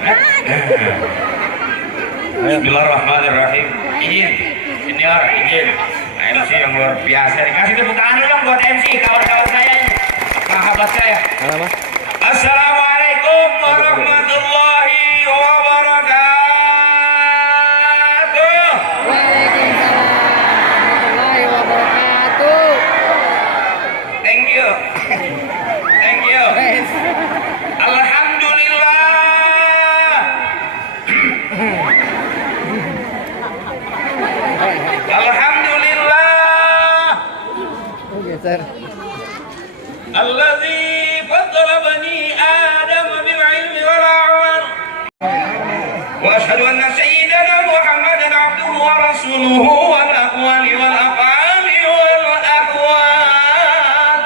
Bismillahirrahmanirrahim. Izin, senior, izin. MC yang luar biasa. Kasih tepuk tangan dulu dong buat MC, kawan-kawan saya, sahabat saya. Assalamualaikum warahmatullahi wabarakatuh. Waalaikumsalam warahmatullahi wabarakatuh. Thank you. Thank you. Alhamdulillah. Alhamdulillah. Geser. Alladzi faddala bani Adam bil ilmi wal amal. Wa ashhadu anna sayyidana Muhammadan abduhu wa rasuluhu wal aqwali wal af'ali wal aqwal.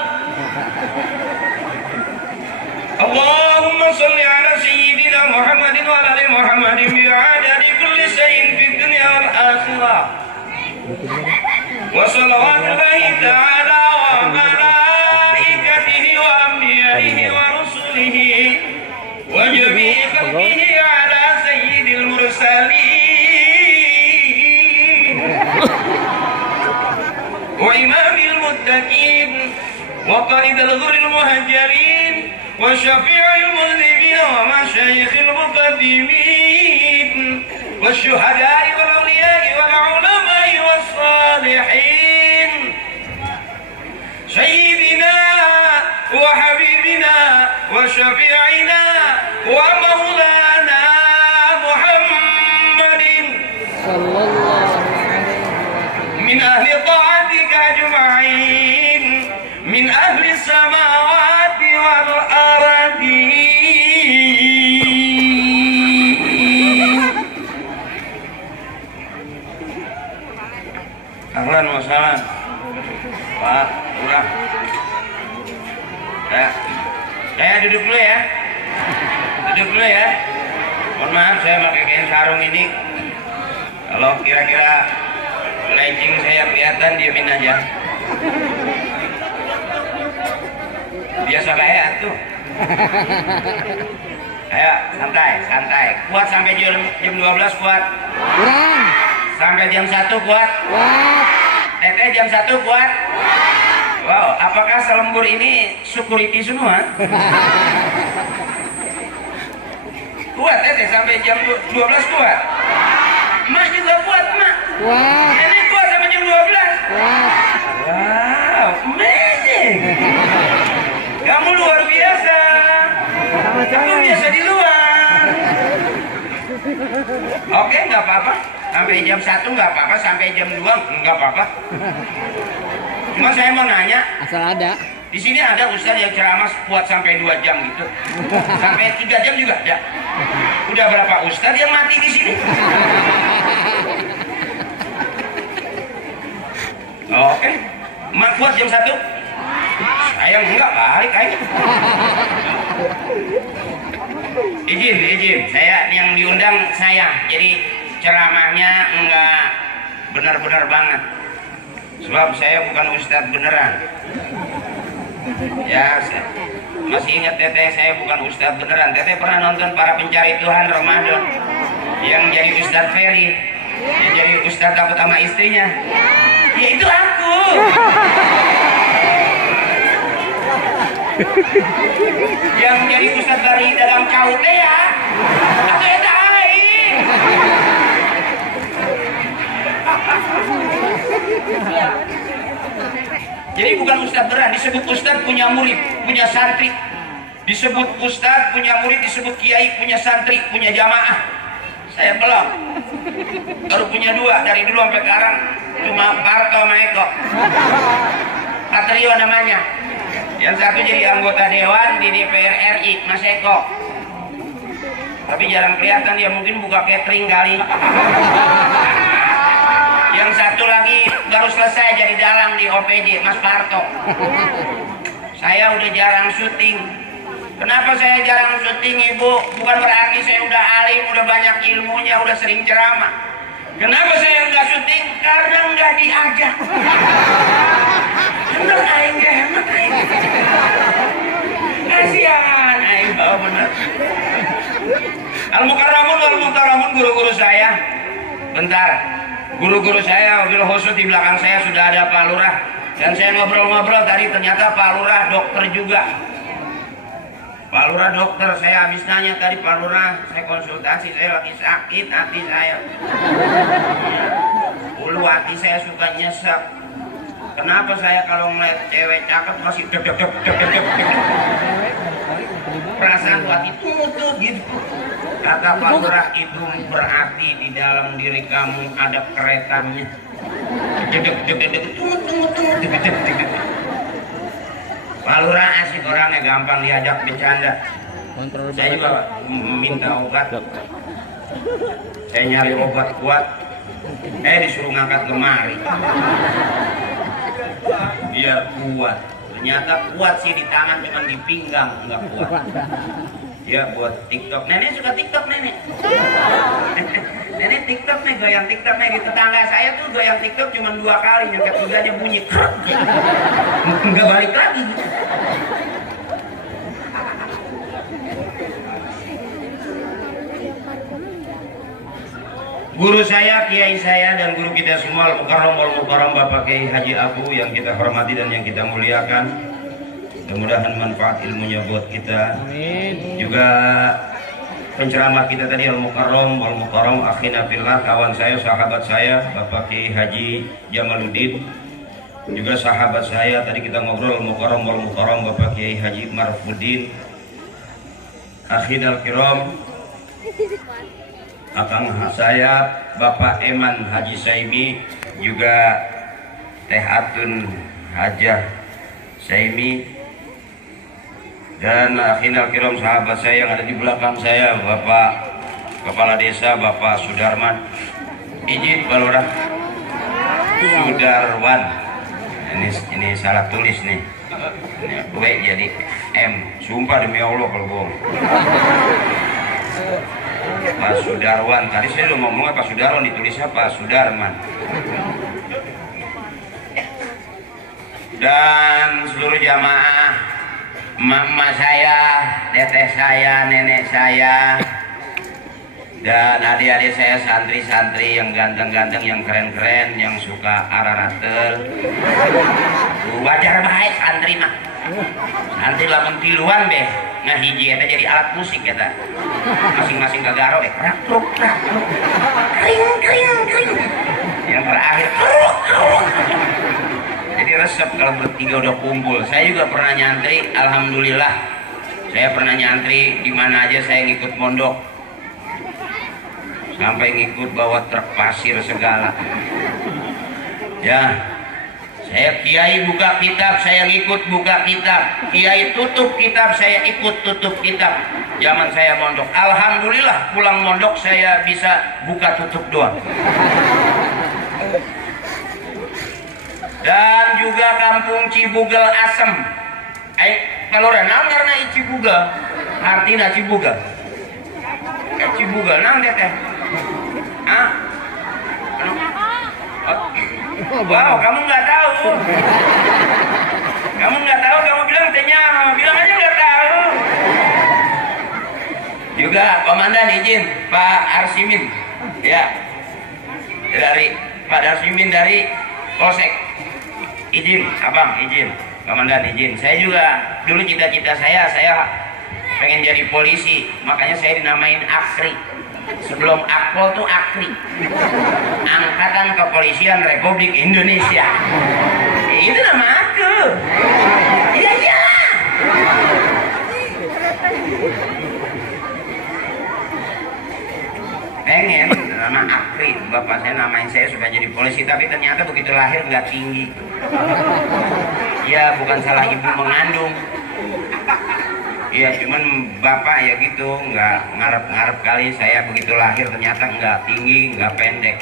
Allahumma shalli ala sayyidina Muhammadin wa ala ali Muhammadin bi adadi kulli shay'in fid dunya wal akhirah. Wa salawatullahi ta'ala wa malaikatihi wa anbiya'ihi wa rusulihi wa jami'i khalqihi ala sayyidil mursalin wa imamil muttaqin wa qaidil ghurril muhajirin wa syafi'il mudhnibin wa masyayikhil muqaddimin wa syuhada'i wal awliya'i wal ulama'i was salihin sayyidina wa habibina wa syafi'ina wa maulana Muhammadin Sallallahu alaihi wasallam. min ahli ta'atika ajma'in min ahli samawati wal ardi. Ahlan wa sahlan. Pak, kurang. Ya. Saya duduk dulu ya. Duduk dulu ya. Mohon maaf saya pakai kain sarung ini. Kalau kira-kira legging saya kelihatan, diamin aja. Biasa kayak tuh. Ayo, santai, santai. Kuat sampai jam 12 kuat. Kurang. Sampai jam 1 kuat. Wah. Teteh jam 1 kuat. Wow, apakah selembur ini security semua? Kuat teteh sampai jam 12 kuat. Mak juga kuat, Mak. Wah. Nenek kuat sampai jam 12. Wah. Wow, amazing. Kamu luar biasa. Kamu biasa di luar. Oke, nggak apa-apa. Sampai jam 1 nggak apa-apa, sampai jam 2 nggak apa-apa. Cuma saya mau nanya, Asal ada. di sini ada ustaz yang ceramah kuat sampai 2 jam gitu. Sampai 3 jam juga ada. Udah berapa ustaz yang mati di sini? Oke. Mak kuat jam 1? Saya enggak, balik aja. Izin. Saya yang diundang saya. Jadi ceramahnya enggak benar-benar banget. Sebab saya bukan ustadz beneran. Ya, saya masih ingat teteh, saya bukan ustadz beneran. Teteh pernah nonton Para Pencari Tuhan Ramadan yang jadi ustadz Ferry, yang jadi ustadz takut sama istrinya. Ya itu aku. Yang jadi ustadz dari dalam caute ya. Atau ya aing. Jadi bukan ustadz beneran, disebut ustadz punya murid, punya santri. Disebut ustadz punya murid, disebut kiai punya santri, punya jamaah. Saya belum. Baru punya 2 dari dulu sampai sekarang, cuma Parto sama Eko. Patrio namanya. Yang satu jadi anggota dewan di DPR RI, Mas Eko. Tapi jarang kelihatan, dia mungkin buka catering kali. Yang satu lagi baru selesai jadi dalang di OPJ, Mas Parto. Saya udah jarang syuting. Kenapa saya jarang syuting, Ibu? Bukan berarti saya udah alim, udah banyak ilmunya, udah sering ceramah. Kenapa saya nggak syuting? Karena nggak diajak. Bener aing hemat aing. Kasihan aing, bener. bentar. Guru-guru saya mobil khusus di belakang saya sudah ada Pak Lurah. Dan saya ngobrol-ngobrol tadi ternyata Pak Lurah dokter juga. Pak Lurah dokter, saya habis nanya tadi Pak Lurah, saya konsultasi, saya lagi sakit hati saya. Ulu hati saya suka nyesek. Kenapa saya kalau ngeliat cewek cakep masih deg deg deg deg deg deg. Perasaan hati tutup gitu. Kata Pak Lurah, itu berarti di dalam diri kamu ada keretanya. Deg deg deg deg deg deg deg deg. Pak Lurah asik orangnya, gampang diajak bercanda. Saya juga minta obat. Saya nyari obat kuat. Disuruh ngangkat lemari. Biar kuat. Ternyata kuat sih di tangan, cuma di pinggang nggak kuat. Ya buat TikTok. Nenek suka TikTok nenek. Nenek TikTok nih, goyang TikTok nih. Di tetangga saya tuh goyang TikTok cuma 2 kali, yang ketiganya bunyi. Nggak balik lagi. Guru saya, kiai saya, dan guru kita semua Al-Mukarram Bapak Kiai Haji Abu yang kita hormati dan yang kita muliakan. Mudah-mudahan manfaat ilmunya buat kita. Amin. Juga penceramah kita tadi Al-Mukarram akhina fillah, kawan saya, sahabat saya Bapak Kiai Haji Jamaluddin. Juga sahabat saya tadi kita ngobrol Al-Mukarram Bapak Kiai Haji Marfuddin. Akhina al-kiram, akang saya Bapak Eman Haji Saimi, juga Teh Atun Hajah Saimi, dan akhirnya kiram sahabat saya yang ada di belakang saya, Bapak Kepala Desa Bapak Sudarman. Izin Pak Lurah, Sudarwan. Ini salah tulis nih. Ini W jadi M. Sumpah demi Allah kalau bohong. Pak Sudarwan, tadi saya udah ngomongnya Pak Sudarwan, ditulisnya Pak Sudarman. Dan seluruh jamaah, emak saya, teteh saya, nenek saya, dan adik-adik saya, santri-santri yang ganteng-ganteng, yang keren-keren, yang suka araratel. Wajar baik santri mah. Nanti lamun tiluan deh, nah hiji eta jadi alat musik eta. Masing-masing gagaro deh, krak kruk krak kruk. Kring kring kring. Yang terakhir kruk kruk. Jadi resep kalau bertiga udah kumpul. Saya juga pernah nyantri, alhamdulillah. Saya pernah nyantri di mana aja saya ngikut mondok. Sampai ngikut bawa truk pasir segala. Ya. Saya kiai buka kitab, saya ngikut buka kitab. Kiai tutup kitab, saya ikut tutup kitab. Zaman saya mondok, alhamdulillah pulang mondok saya bisa buka tutup doang. Dan juga kampung Cibugel Asem. Kalau renang karena Cibugel, artinya Cibugel. Cibugel nang teh. Ah? Wow, kamu nggak tahu. Kamu nggak tahu, kamu bilang tanya, kamu bilang aja nggak tahu. Juga komandan izin, Pak Arsimin, ya, dari Pak Arsimin dari Polsek, izin, abang izin, komandan izin. Saya juga dulu cita-cita saya pengen jadi polisi, makanya saya dinamain Akri. Sebelum Akpol tuh Akri, Angkatan Kepolisian Republik Indonesia. Itu nama aku. Iya iya. Pengen nama Akri, bapak saya namain saya supaya jadi polisi, tapi ternyata begitu lahir nggak tinggi. Ya bukan salah ibu mengandung. Ya cuman bapak ya gitu, nggak ngarep-ngarep kali saya begitu lahir ternyata nggak tinggi, nggak pendek,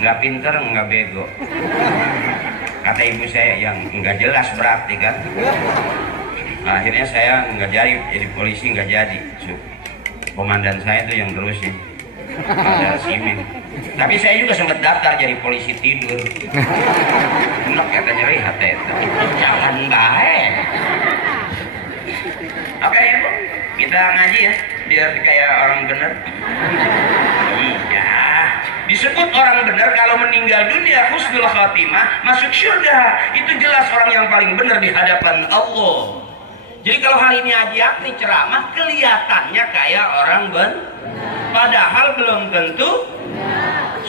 nggak pinter, nggak bego. Kata ibu saya yang nggak jelas berarti kan. Akhirnya saya nggak jadi polisi, nggak jadi. Komandan saya tuh yang terusin, ada Simin. Tapi saya juga sempat daftar jadi polisi tidur. Enak kata nyeri hati itu. Jangan baik. Oke ya Bu, kita ngaji ya, biar kayak orang bener. Iya, di Disebut orang benar kalau meninggal dunia husnul khatimah, masuk surga. Itu jelas orang yang paling benar di hadapan Allah. Jadi kalau hari ini Haji Akni ceramah, kelihatannya kayak orang benar, padahal belum tentu.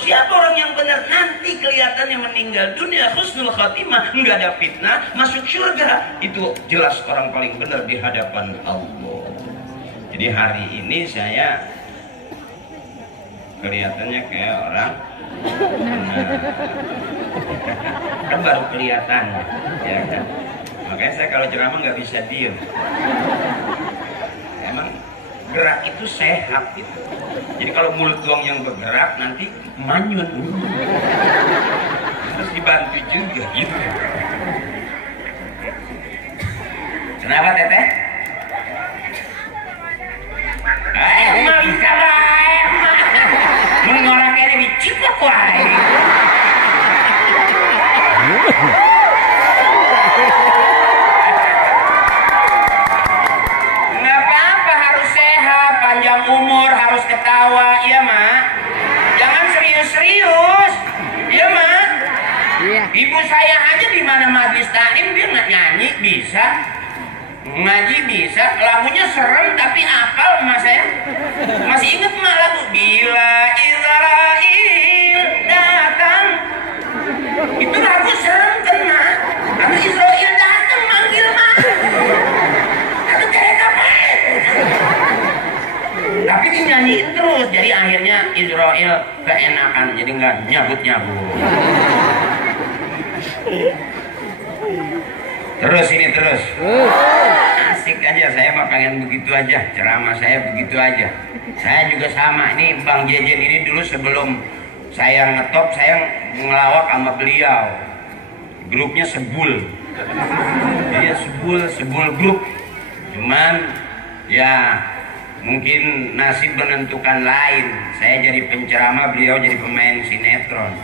Siapa orang yang benar? Nanti kelihatannya meninggal dunia husnul khatimah, nggak ada fitnah, masuk surga. Itu jelas orang paling benar di hadapan Allah. Jadi hari ini saya kelihatannya kayak orang benar. Kan baru kelihatan, ya kan? Makanya saya kalau ceramah nggak bisa diem. Emang gerak itu sehat gitu. Jadi kalau mulut doang yang bergerak nanti manyun. Terus dibantu juga gitu. Kenapa Teteh? Emang bisa baik. Mengorang kayak ini cipok wae. Umur harus ketawa, iya mak. Jangan serius-serius, iya mak. Iya. Ibu saya aja di mana majlis taklim dia nggak nyanyi bisa, ngaji bisa, lagunya serem tapi apal emak saya. Masih inget mak lagu Bila Israel datang. Itu lagu serem kan mak. Lagu Israel datang manggil mak. Lagu kayak apa? Tapi dinyanyiin terus, jadi akhirnya Israel keenakan, jadi nggak nyabut-nyabut. Terus ini terus. Asik aja, saya mah pengen begitu aja, ceramah saya begitu aja. Saya juga sama, ini Bang Jejen ini dulu sebelum saya ngetop, saya ngelawak sama beliau. Grupnya Sebul. Dia Sebul grup. Cuman ya mungkin nasib menentukan lain. Saya jadi penceramah, beliau jadi pemain sinetron.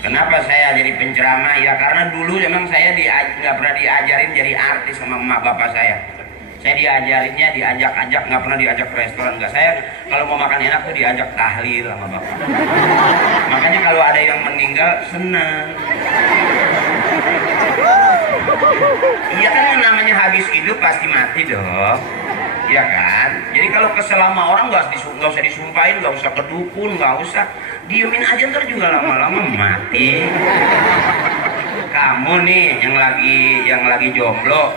Kenapa saya jadi penceramah? Ya karena dulu memang saya nggak pernah diajarin jadi artis sama emak bapak saya. Saya diajarinnya diajak-ajak, nggak pernah diajak ke restoran. Nggak, saya kalau mau makan enak tuh diajak tahlil sama bapak. Makanya kalau ada yang meninggal senang. Iya kan yang namanya habis hidup pasti mati dong. Ya kan? Jadi kalau kesel sama orang nggak usah disumpahin, nggak usah kedukun, nggak usah, diemin aja ntar juga lama-lama mati. Kamu nih yang lagi jomblo,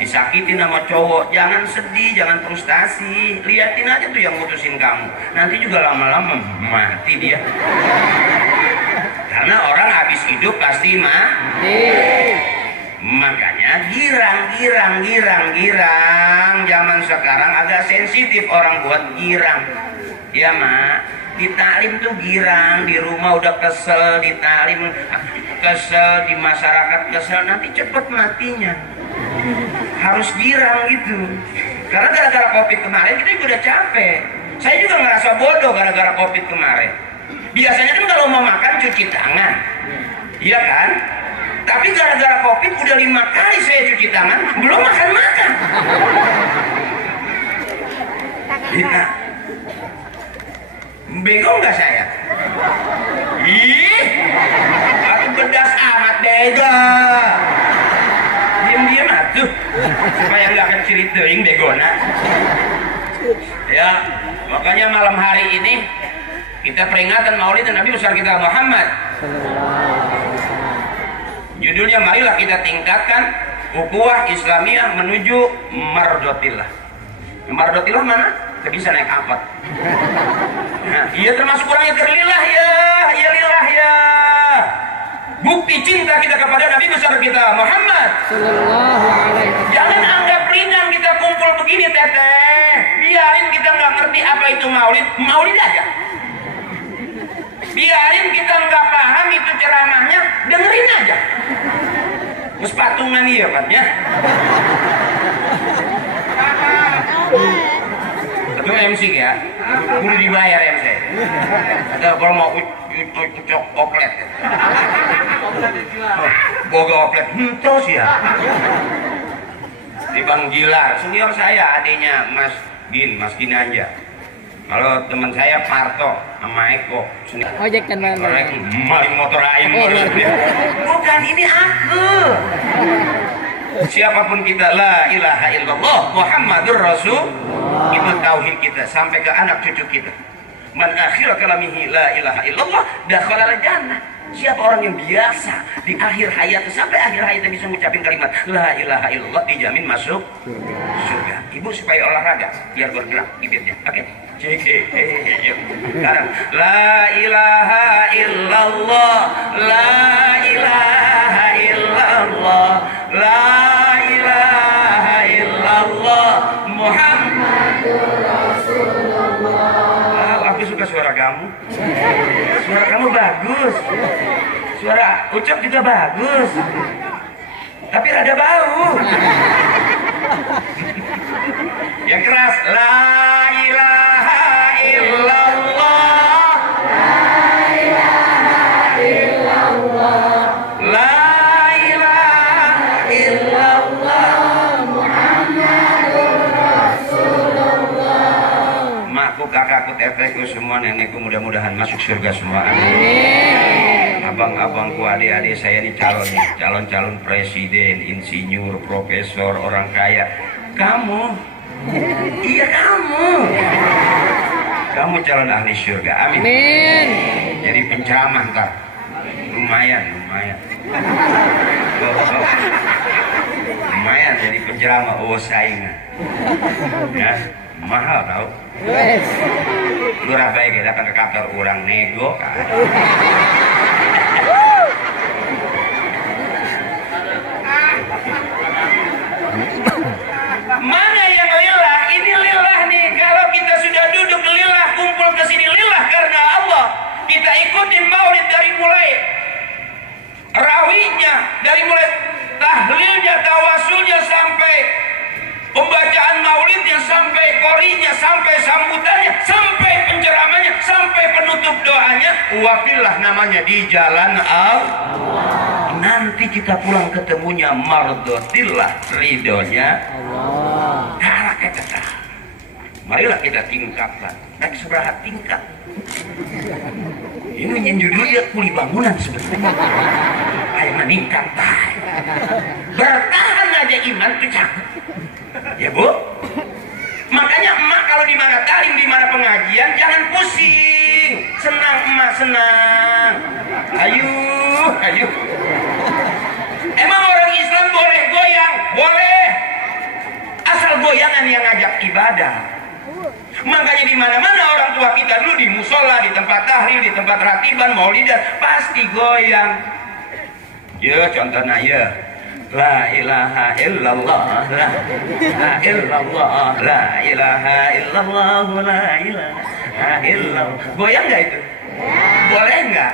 disakitin sama cowok, jangan sedih, jangan frustasi, liatin aja tuh yang mutusin kamu, nanti juga lama-lama mati dia. Karena orang habis hidup pasti mati. Makanya girang zaman sekarang agak sensitif orang buat girang. Ya mak, di taklim tuh girang, di rumah udah kesel, di taklim kesel, di masyarakat kesel, nanti cepet matinya. Harus girang gitu. Karena gara-gara COVID kemarin kita juga udah capek. Saya juga ngerasa bodoh gara-gara COVID kemarin. Biasanya kan kalau mau makan cuci tangan, iya kan? Tapi gara-gara COVID udah 5 kali saya cuci tangan, belum makan-makan. Kita bego nggak saya? Ih, aku bedas amat bego. Diam-diam atuh, supaya nggak kecil itu yang begona. Ya, makanya malam hari ini kita peringatan Maulid Nabi besar kita Muhammad. Judulnya marilah kita tingkatkan ukhuwah Islamiyah menuju mardotillah. Mardotillah mana? Kita bisa naik angkot. Nah, iya termasuk orang yang terlilah ya, ya lillah ya. Bukti cinta kita kepada Nabi besar kita Muhammad. Jangan anggap ringan kita kumpul begini teteh. Biarin kita nggak ngerti apa itu maulid, maulid aja. Biarin kita nggak paham itu ceramahnya, dengerin aja. Terus patungan iya kan ya. Itu MC ya, udah dibayar MC. Atau kalau mau ucok oplet, boga oplet, terus ya. Di Bang Gilar, senior saya, adiknya Mas Gin aja. Kalau teman saya Parto sama Eko Ojek kan maling. maling motor aing. Bukan, ini aku. Siapapun kita, la ilaha illallah Muhammadur Rasul, itu tauhid kita sampai ke anak cucu kita. Man akhir kalamihi la ilaha illallah dakhala jannah. Siapa orang yang biasa di akhir hayat sampai akhir hayatnya bisa mengucapkan kalimat la ilaha illallah, dijamin masuk surga. Ibu supaya olahraga biar bergerak bibirnya. Oke. Sekarang la ilaha illallah, la ilaha illallah, la ilaha illallah Muhammadur Rasulullah. Aku suka suara kamu. Suara kamu bagus. Suara Ucap juga bagus. Tapi rada bau. Yang keras, la ilaha illallah, la ilaha illallah, la ilaha illallah Muhammadur Rasulullah. Makku, kakakku, tetehku, semua nenekku mudah-mudahan masuk surga semua. Amin. Abang-abangku, adik-adik saya ini calon presiden, insinyur, profesor, orang kaya. Kamu, iya kamu calon ahli surga. Amin. Amin. Jadi penceramah ntar, lumayan. Lumayan jadi penceramah. Saingan. Ya, mahal tau. Wes. Lurah baik datang ke kantor orang nego kan. Mana yang lillah? Ini lillah nih. Kalau kita sudah duduk lillah, kumpul ke sini lillah karena Allah. Kita ikutin maulid dari mulai rawinya, dari mulai tahlilnya, tawasulnya, sampai pembacaan maulidnya, sampai korinya, sampai sambutannya, sampai penceramanya, sampai penutup doanya. Wafillah namanya di jalan Allah. Nanti kita pulang ketemunya mardotillah, ridhonya Allah. Marilah kita tingkatkan. Naik seberapa tingkat? Ini judulnya kuli bangunan sebenarnya. Ayo meningkat, bertahan aja iman pecah. Ya Bu. Makanya emak kalau di mana talim, di mana pengajian, jangan pusing. Senang emak, senang. Ayo. Emang orang Islam boleh goyang? Boleh. Asal goyangan yang ngajak ibadah. Makanya di mana-mana orang tua kita dulu di musola, di tempat tahlil, di tempat ratiban, maulidan, pasti goyang. Ya contohnya ya. La ilaha illallah, la ilaha illallah, la ilaha illallah, la ilaha illallah. Goyang nggak itu? Boleh nggak?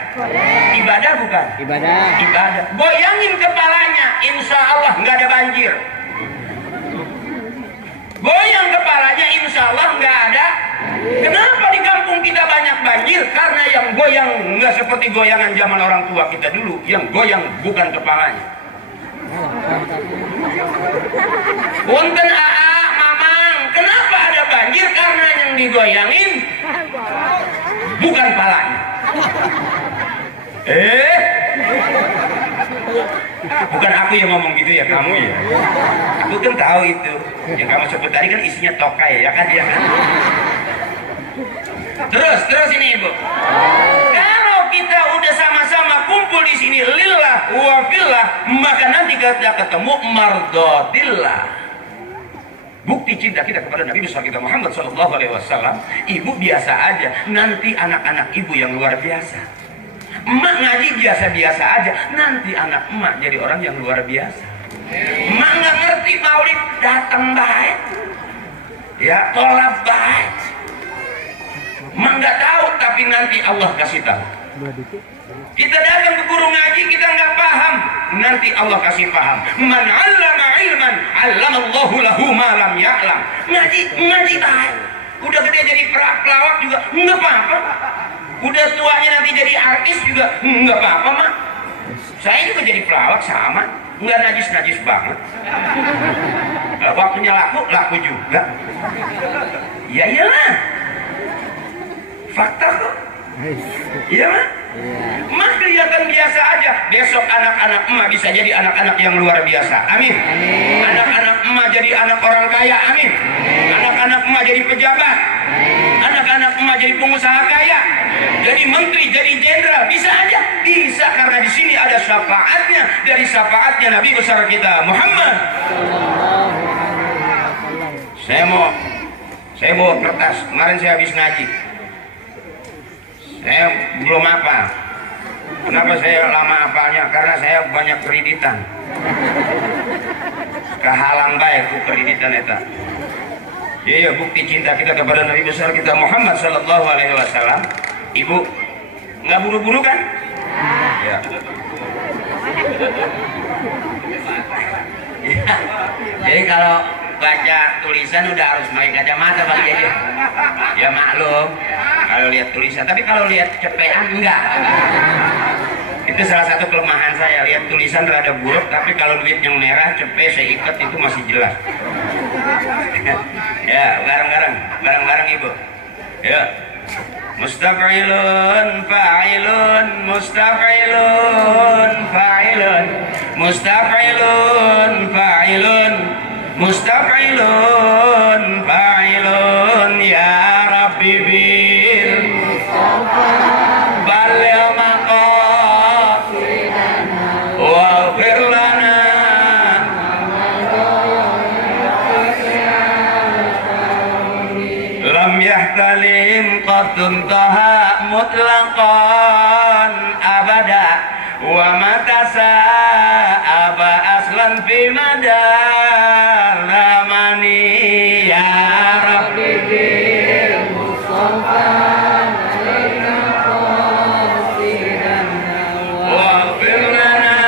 Ibadah bukan? Ibadah. Goyangin kepalanya, insya Allah nggak ada banjir. Goyang kepalanya, insya Allah nggak ada. Kenapa di kampung kita banyak banjir? Karena yang goyang nggak seperti goyangan zaman orang tua kita dulu. Yang goyang bukan kepalanya. Punten AA, Mamang, kenapa ada banjir? Karena yang digoyangin bukan palanya. Bukan aku yang ngomong gitu ya, kamu ya. Aku kan tahu itu. Yang kamu sebut tadi kan isinya tokai, ya kan dia kan. Terus ini Ibu. Kalau kita udah sama-sama kumpul di sini lillah wa fillah, maka nanti kita ketemu mardotillah. Bukti cinta kita kepada Nabi besar kita Muhammad SAW. Ibu biasa aja, nanti anak-anak ibu yang luar biasa. Emak ngaji biasa-biasa aja, nanti anak emak jadi orang yang luar biasa. Emak nggak ngerti maulid, datang baik, ya tolak baik. Emak nggak tahu, tapi nanti Allah kasih tahu. Kita datang ke guru ngaji, kita nggak paham, nanti Allah kasih paham. Man 'allama 'ilman 'allamallahu lahu ma lam ya'lam. Ngaji baik. Udah gede jadi pelawak juga nggak apa-apa. Udah tuanya nanti jadi artis juga nggak apa-apa, Mak. Saya juga jadi pelawak sama, nggak najis-najis banget. Waktunya laku juga. Ya iyalah. Fakta kok. Ais. Iya mah? Iya. Emak kelihatan biasa aja. Besok anak-anak emak bisa jadi anak-anak yang luar biasa. Amin. Amin. Anak-anak emak jadi anak orang kaya. Amin. Anak-anak emak jadi pejabat. Anak-anak emak jadi pengusaha kaya. Jadi menteri, jadi jenderal. Bisa aja. Bisa karena di sini ada syafaatnya. Dari syafaatnya Nabi besar kita Muhammad. Sallallahu alaihi wasallam. Saya bawa kertas. Kemarin saya habis ngaji. Saya belum apa. Kenapa saya lama apanya? Karena saya banyak kreditan. Kehalang baik ku kreditan eta. Iya, bukti cinta kita kepada Nabi besar kita Muhammad sallallahu alaihi wasallam. Ibu nggak buru-buru kan? Ya. Ya. Jadi kalau baca tulisan udah harus pakai kacamata bagi aja. Ya maklum kalau lihat tulisan, tapi kalau lihat cepean enggak. Itu salah satu kelemahan saya, lihat tulisan rada buruk, tapi kalau duit yang merah cepet saya ikat itu masih jelas. Ya, bareng-bareng ibu. Ya. Mustaf'ilun fa'ilun, mustaf'ilun fa'ilun, mustaf'ilun fa'ilun, mustaf'ilun fa'ilun, ya Rabbi bil balil maqasidana waghfir lana lam yahtalim qadun taha mutlaqan abada wa matasa aba aslan fi madar ramani ya Rabbi bil Mustafa alaina qasidana waghfir lana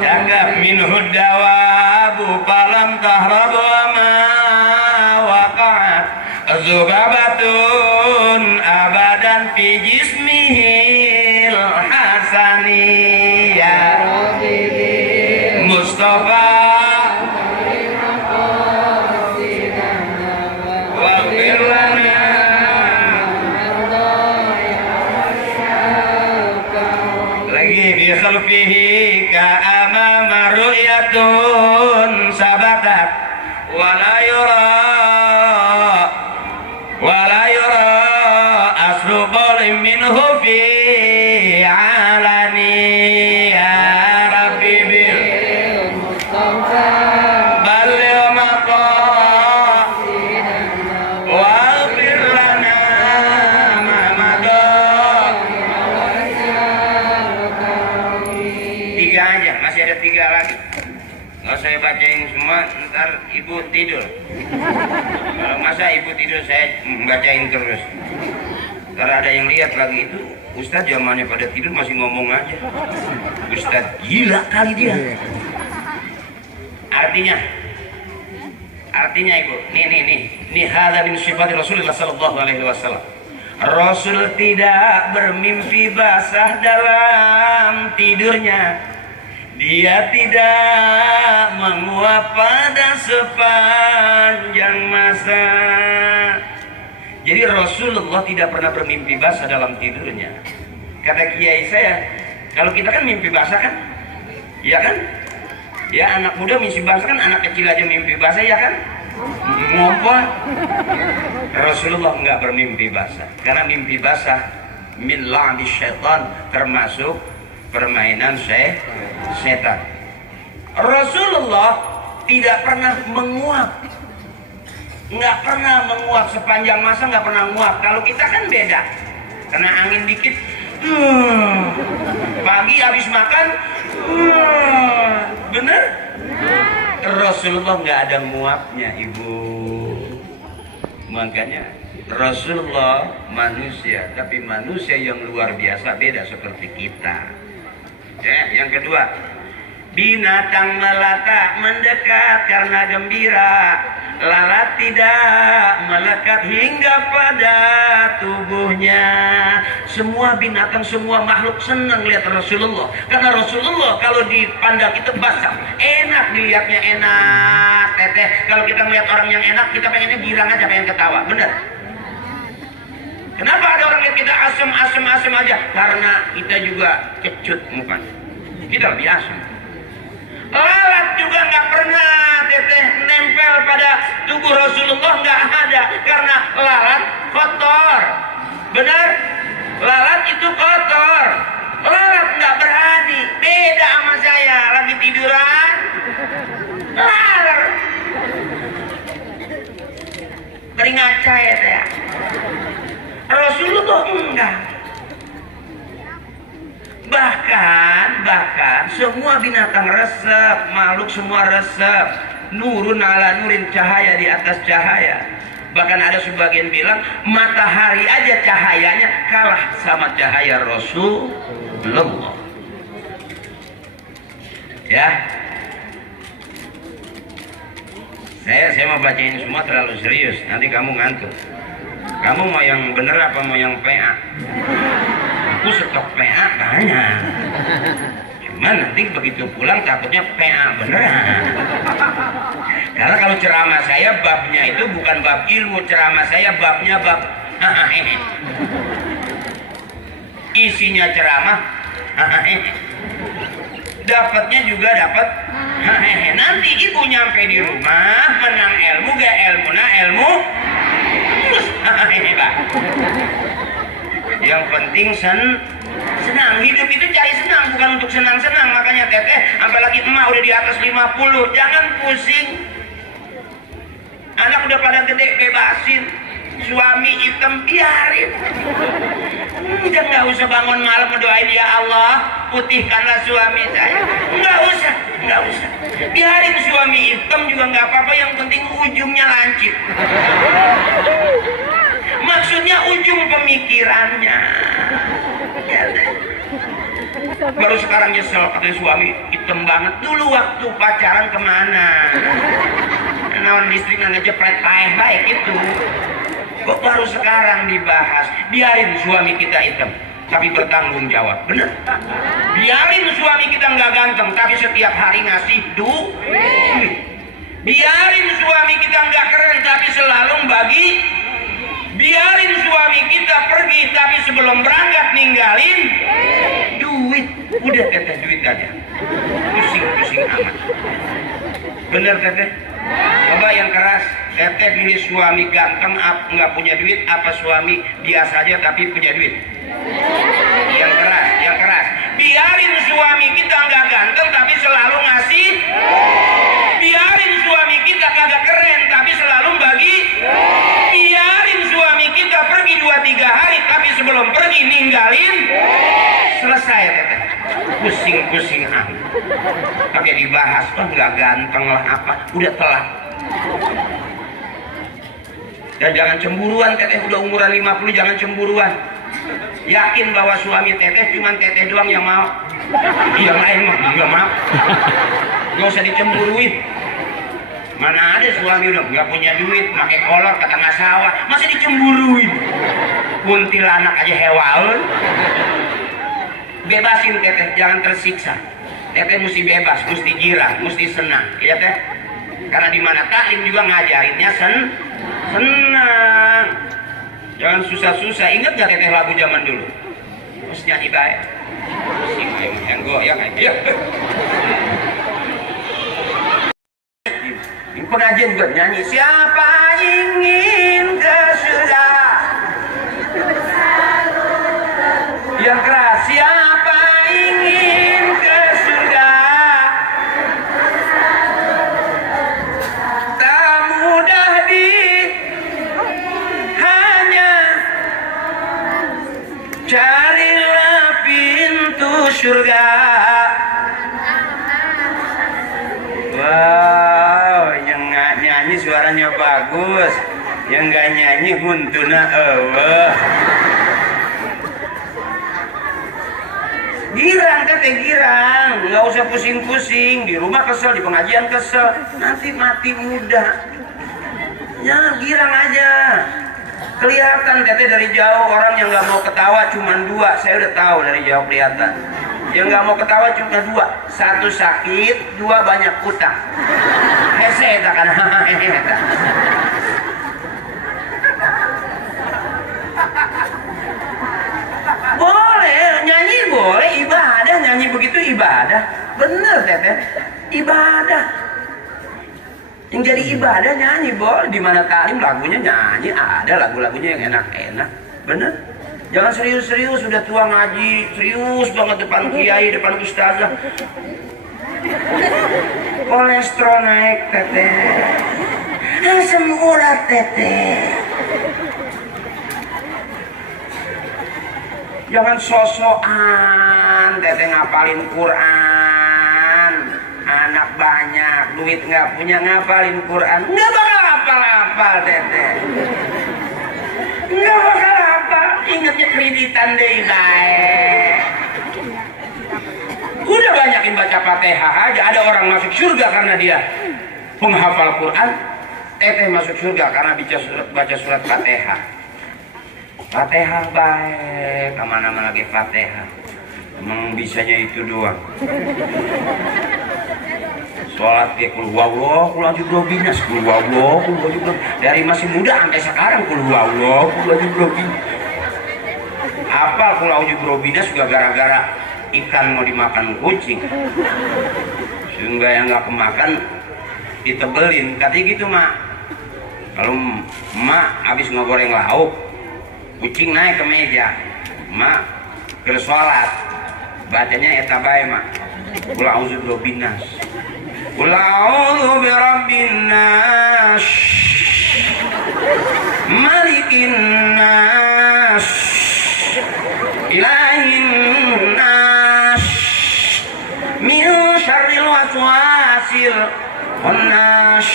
janggap minhu dawabu falam tahrab wa ma waqa'at zubabatun abadan fi jismihil hasani ya Mustafa waghfir lana lagi bi khalfihi ka amama ru'yatun sabatat wala yura aslu qalim minhu fi alani ya Rabbi bil Mustafa balil maqasidana waghfir lana ma madha. Tiga aja, masih ada tiga lagi. Kalau saya bacain semua, ntar ibu tidur. Kalau masa ibu tidur, saya bacain terus. Ntar ada yang lihat lagi itu, Ustadz zamannya pada tidur masih ngomong aja. Ustadz gila kali dia. Artinya ibu, nih hadza min sifat Rasulullah sallallahu alaihi wasallam. Rasul tidak bermimpi basah dalam tidurnya. Dia tidak menguap pada sepanjang masa. Jadi Rasulullah tidak pernah bermimpi basah dalam tidurnya. Kata kiai saya, kalau kita kan mimpi basah kan? Ya kan? Ya anak muda mimpi basah kan, anak kecil aja mimpi basah ya kan? Ngompol. Rasulullah enggak bermimpi basah. Karena mimpi basah min la'ni syaitan, termasuk permainan setan. Rasulullah tidak pernah menguap. Nggak pernah menguap sepanjang masa, nggak pernah menguap. Kalau kita kan beda. Kena angin dikit, pagi habis makan, bener? Rasulullah nggak ada nguapnya, ibu. Makanya Rasulullah manusia, tapi manusia yang luar biasa, beda seperti kita. Ya, yang kedua, binatang melata mendekat karena gembira. lalat tidak melekat hingga pada tubuhnya. Semua binatang, semua makhluk senang lihat Rasulullah, karena Rasulullah kalau dipandang itu basah, enak dilihatnya, enak teteh. Kalau kita melihat orang yang enak, kita pengennya girang aja, pengen ketawa, bener. Kenapa ada orang yang kita asem aja? Karena kita juga kecut muka, kita lebih asem. Lalat juga nggak pernah teteh nempel pada tubuh Rasulullah, nggak ada, karena lalat kotor, benar? Lalat itu kotor. Lalat nggak berani, beda sama saya lagi tiduran, lalat beringaca ya teh. Rasulullah enggak. Bahkan semua binatang resep, makhluk semua resep, nurun ala nurin, cahaya di atas cahaya. Bahkan ada sebagian bilang matahari aja cahayanya kalah sama cahaya Rasulullah. Ya, saya mau bacain semua terlalu serius, nanti kamu ngantuk. Kamu mau yang bener apa mau yang PA? Aku stok PA banyak, cuman nanti begitu pulang takutnya PA beneran. Karena kalau ceramah saya babnya itu bukan bab ilmu, ceramah saya babnya bab isinya ceramah dapatnya juga dapat nanti ibu nyampe di rumah menang ilmu gak ilmu Pak. Yang penting senang. Hidup itu cari senang, bukan untuk senang-senang. Makanya teteh, apalagi emak udah di atas 50, jangan pusing. Anak udah pada gede, bebasin. Suami hitam, biarin. Udah nggak usah bangun malam mendoain, ya Allah putihkanlah suami saya. Nggak usah. Biarin suami hitam juga nggak apa-apa, yang penting ujungnya lancip. Maksudnya ujung pemikirannya. Ya, baru sekarang nyesel katanya suami hitam banget. Dulu waktu pacaran kemana? Nawan listrik ngejepret baik itu. Kok baru sekarang dibahas? Biarin suami kita hitam, tapi bertanggung jawab, bener? Biarin suami kita nggak ganteng, tapi setiap hari ngasih duit. Biarin suami kita nggak keren, tapi selalu bagi. Biarin suami kita pergi, tapi sebelum berangkat ninggalin duit. Udah teteh, duit aja. Pusing amat. Bener teteh? Coba yang keras. Teteh pilih suami ganteng nggak punya duit, apa suami biasa aja tapi punya duit? Yang keras. Biarin suami kita nggak ganteng tapi selalu ngasih. Biarin suami kita kagak keren tapi selalu bagi. Biarin suami kita pergi 2-3 hari tapi sebelum pergi ninggalin. Selesai teteh. Pusing amat. Pakai dibahas, nggak ganteng lah apa, udah telat. Dan jangan cemburuan, teteh udah umuran 50, jangan cemburuan. Yakin bahwa suami teteh cuman teteh doang yang mau, yang lain mah nggak mau. Gak usah dicemburuin. Mana ada suami udah nggak punya duit, pakai kolor ke tengah sawah, masih dicemburuin. Kuntilanak aja hewan. Bebasin teteh, jangan tersiksa. Teteh mesti bebas, mesti girang, mesti senang, lihat teh. Karena di mana taklim juga ngajarinnya senang. Jangan susah-susah. Ingat gak teteh lagu zaman dulu? Terus nyanyi baik. Yang goyang aja. Pengajian juga nyanyi. Siapa ingin ke surga? Yang keras. Siapa ingin ke surga? Tak mudah hanya carilah pintu surga. Wow, yang nyanyi suaranya bagus, yang nggak nyanyi huntuna Allah. Girang teteh, girang, nggak usah pusing-pusing. Di rumah kesel, di pengajian kesel, nanti mati muda. Ya girang aja. Kelihatan teteh dari jauh orang yang nggak mau ketawa cuma dua. Saya udah tahu dari jauh kelihatan. Yang nggak mau ketawa cuma dua. Satu sakit, dua banyak utang. Hese tak kan? Boleh nyanyi, boleh ibadah, nyanyi begitu ibadah. Bener teteh, ibadah. Yang jadi ibadah nyanyi, boleh. Di mana talim lagunya nyanyi, ada lagu-lagunya yang enak-enak. Bener. Jangan serius-serius, sudah tua ngaji, serius banget depan kiai, depan ustazah. Kolesterol naik teteh, asam urat teteh. Jangan sosokan teteh ngapalin Quran. Anak banyak, duit nggak punya, ngapalin Quran nggak bakal hafal-hafal teteh. Nggak bakal hafal, ingetnya kreditan deh baik. Udah banyakin baca Fatihah aja, ada orang masuk surga karena dia penghafal Quran. Teteh masuk surga karena baca surat Fatihah. Fatihah baik, kemana-mana lagi Fatihah. Emang bisanya itu doang. Sholat kayak kul huwallah, kul a'udzubinas, kul huwallah, kul a'udzubinas. Dari masih muda sampai sekarang kul huwallah, kul a'udzubinas. Apa kul a'udzubinas juga gara-gara ikan mau dimakan kucing. Sehingga yang nggak kemakan ditebelin. Katanya gitu mak. Kalau mak habis ngegoreng lauk, kucing naik ke meja, mak ke sholat, bacanya eta bae mak. Kul a'udzubinas. Qul a'udzu birabbin nas, malikin nas, ilahin nas, min syarril waswasil khannas,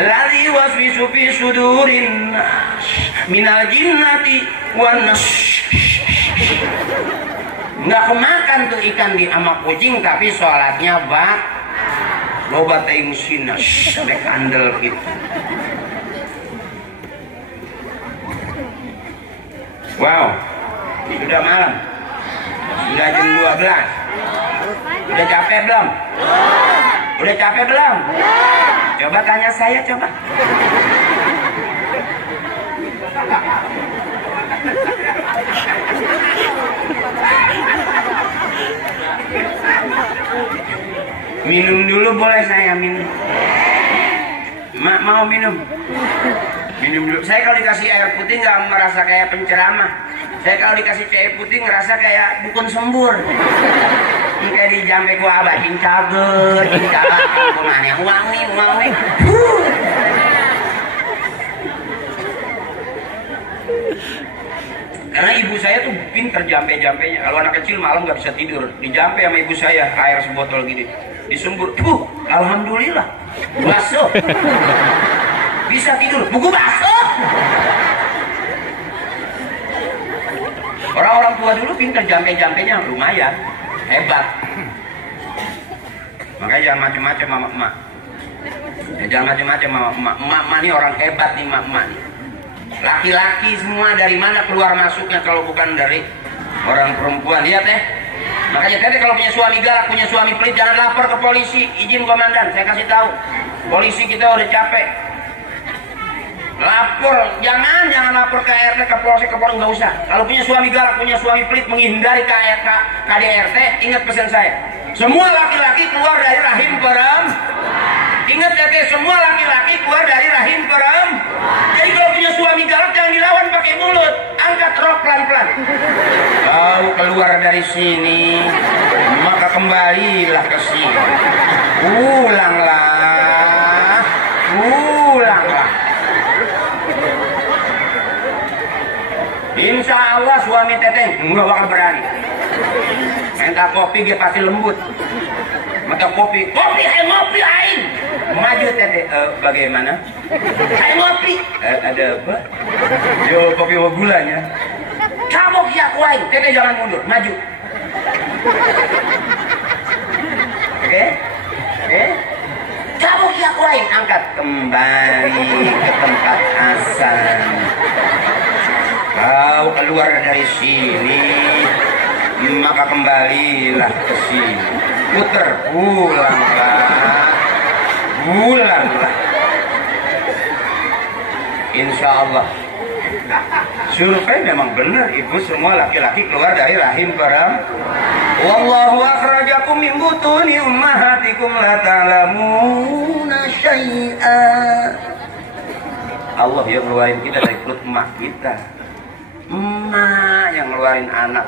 alladzi yuwaswisu fi sudurin nas, minal jinnati wan nas. Nggak kemakan tuh ikan di sama kucing, tapi sholatnya bak loba teuing sinas sampai kandel gitu. Wow, sudah malam, sudah jam 12. Udah capek belum? Udah capek belum? Coba tanya saya, coba. Minum dulu boleh saya minum? Mau minum? Minum dulu. Saya kalau dikasih air putih nggak merasa kayak penceramah. Saya kalau dikasih air putih ngerasa kayak dukun sembur. Kayak di jambe gua abah cincager, cincager, kumanya wangi. Karena ibu saya tuh pinter jampe-jampenya. Kalau anak kecil malam nggak bisa tidur, dijampe sama ibu saya air sebotol gini, disembur. Alhamdulillah, basuh. Bisa tidur, buku basuh. Orang-orang tua dulu pinter jampe-jampenya, lumayan, hebat. Makanya jangan macem-macem sama emak. Jangan macem-macem sama emak. Emak ini orang hebat nih, emak nih. Laki-laki semua dari mana keluar masuknya kalau bukan dari orang perempuan. Lihat makanya teteh kalau punya suami galak, punya suami pelit, jangan lapor ke polisi. Izin komandan, saya kasih tahu, polisi kita udah capek. Lapor, jangan lapor ke RT, ke polsek, ke polres, nggak usah. Kalau punya suami galak, punya suami pelit, menghindari KDRT, ingat pesan saya, semua laki-laki keluar dari rahim perempuan. Ingat teteh, semua laki-laki keluar dari rahim perempuan. Jadi kalau punya suami galak jangan dilawan pakai mulut, angkat rok pelan-pelan. Kau keluar dari sini, maka kembalilah ke sini. Ulanglah. Insya Allah suami teteh nggak bakal berani. Minta kopi dia pasti lembut. Minta kopi ngopi aing. Maju teteh, bagaimana? Saya ngopi. Ada apa? Yo kopi sama gulanya. Cabok ya kuai, teteh jangan mundur, maju. Oke? Cabok ya kuai. aing angkat kembali ke tempat asal. Kau keluar dari sini, maka kembalilah ke sini. Puter, pulanglah. Insya Allah. Survei memang benar, ibu semua laki-laki keluar dari rahim perempuan. Wallahu akhrajakum min butuni ummahatikum la ta'lamuna syai'a. Allah yang ngeluarin kita dari perut emak kita. Emak yang ngeluarin anak.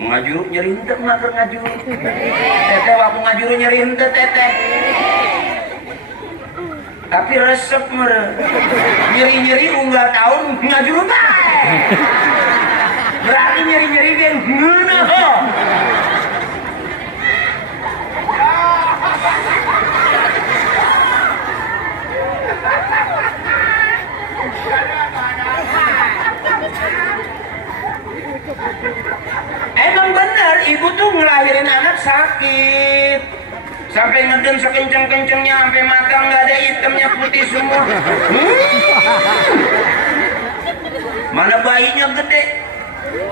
Ngajuruk nyeri henteu emak keur ngajuruk. Teteh waktu ngajuruk nyeri henteu teteh. Tapi resep mere. Nyeri-nyeri unggal tahun ngajuruk bae. Berarti nyeri-nyeri dia ngeunaheun. Emang benar, ibu tuh ngelahirin anak sakit. Sampai ngeden sekenceng-kencengnya, sampai mata nggak ada hitamnya, putih semua. Mana bayinya gede,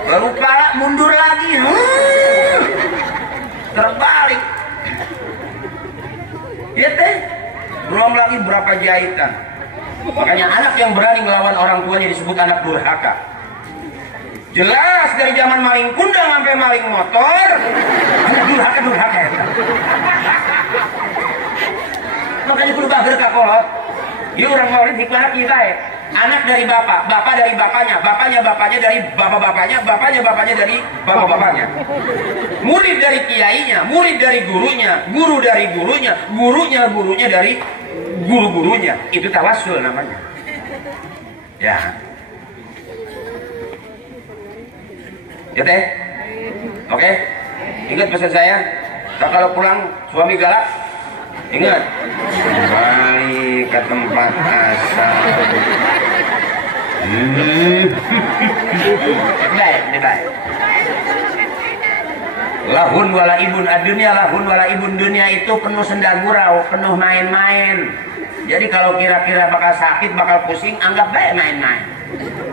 baru kepala mundur lagi. Terbalik. Ya teh, belum lagi berapa jahitan. Makanya anak yang berani melawan orang tuanya disebut anak durhaka. Jelas dari zaman maling kundang sampai maling motor, anak durhaka ya. Makanya kudu bager ka kolot. Ieu urang maulid hikmah kita ya. Anak dari bapak, bapak dari bapaknya, bapaknya dari bapak-bapaknya, bapaknya dari bapak-bapaknya. Murid dari kiainya, murid dari gurunya, guru dari gurunya, gurunya dari guru-gurunya. Itu tawassul namanya. Ya. Ya teh, oke, ingat pesan saya. Kalau pulang suami galak, ingat kembali ke tempat asal. Baik. Lahun wala ibun adunya, lahun wala ibun dunia itu penuh senda gurau, penuh main-main. Jadi kalau kira-kira bakal sakit, bakal pusing, anggap baik main-main.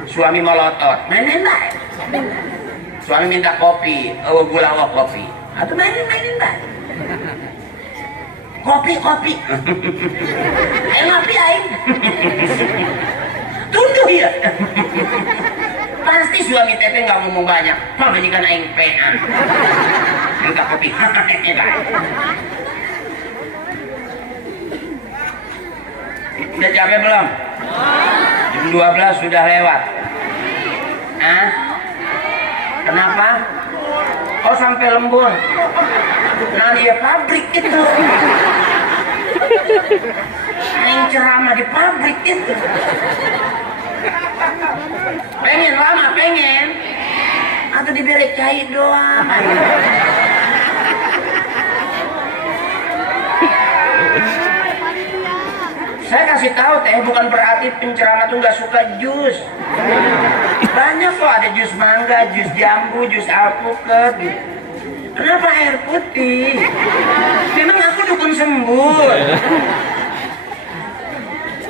Suami melotot, main-main baik. Suami minta kopi, gula kopi. Atau mainin baik. Kopi. Ayo ngopi aing. Tunduh ya. Pasti suami teteh nggak ngomong banyak. Majikan aing pean. Minta kopi. Udah capek belum? Jam 12 sudah lewat. Kenapa? Kok sampai lembur? Nah dia pabrik itu. Aing ceramah di pabrik itu. Pengen lama, pengen. Atau diberi cai doang. Saya kasih tahu teh, bukan berarti penceramah tuh nggak suka jus. Banyak kok, ada jus mangga, jus jambu, jus alpukat. Kenapa air putih? Memang aku dukun sembuh.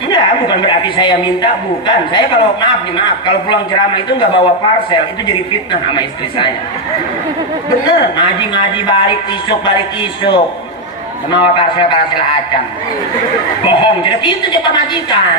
Enggak, bukan berarti saya minta, bukan. Saya kalau maaf, kalau pulang ceramah itu nggak bawa parcel, itu jadi fitnah sama istri saya. Bener, ngaji balik isuk. Sama parcel acang. Bohong, jadi gitu dia pemajikan.